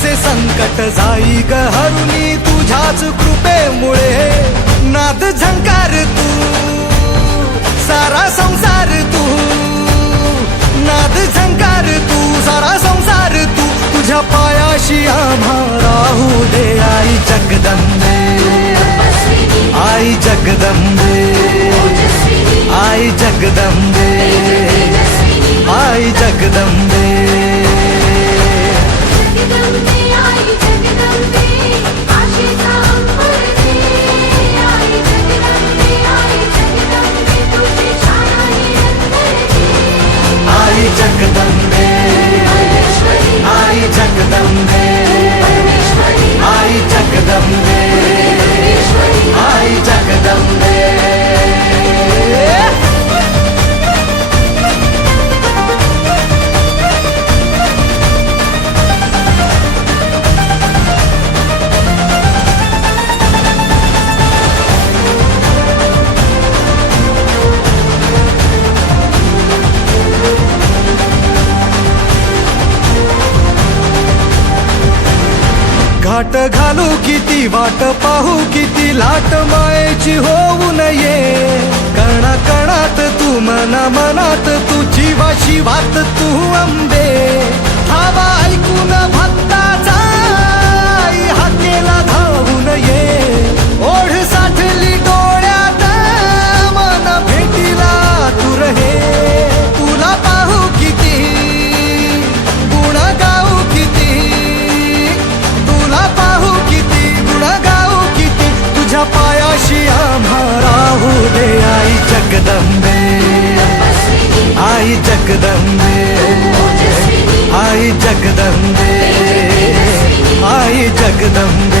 आमचे संकट जाई ग हरुनी तुझ्याच कृपेमुळे नाद झंकार तू सारा संसार तू नाद झंकार तू सारा संसार तू तुझ्या पायाशी आम्हा राहू दे आई जगदंबे आई जगदंबे आई जगदंबे आई जगदंबे आई जगदंबे आई जगदंबे आई जगदंबे आई जगदंबे घाट घालू किती वाट पाहू किती लाट मायेची होऊ नये कणा कणात तू मना मनात तू जीवा शिवात तू अंबे धावा ऐकून भक्ताचा आई हाकेला धावू नये ओढ साठली डोळ्यात मन भेटीला तू रहे तुला पाहू किती गुण गाऊ किती तुला पाहू किती गुण गाऊ किती तुझ्या पायाशी आम्हा राहू दे आई जगदंबे आई जगदंबे आई जगदंबे आई जगदंबे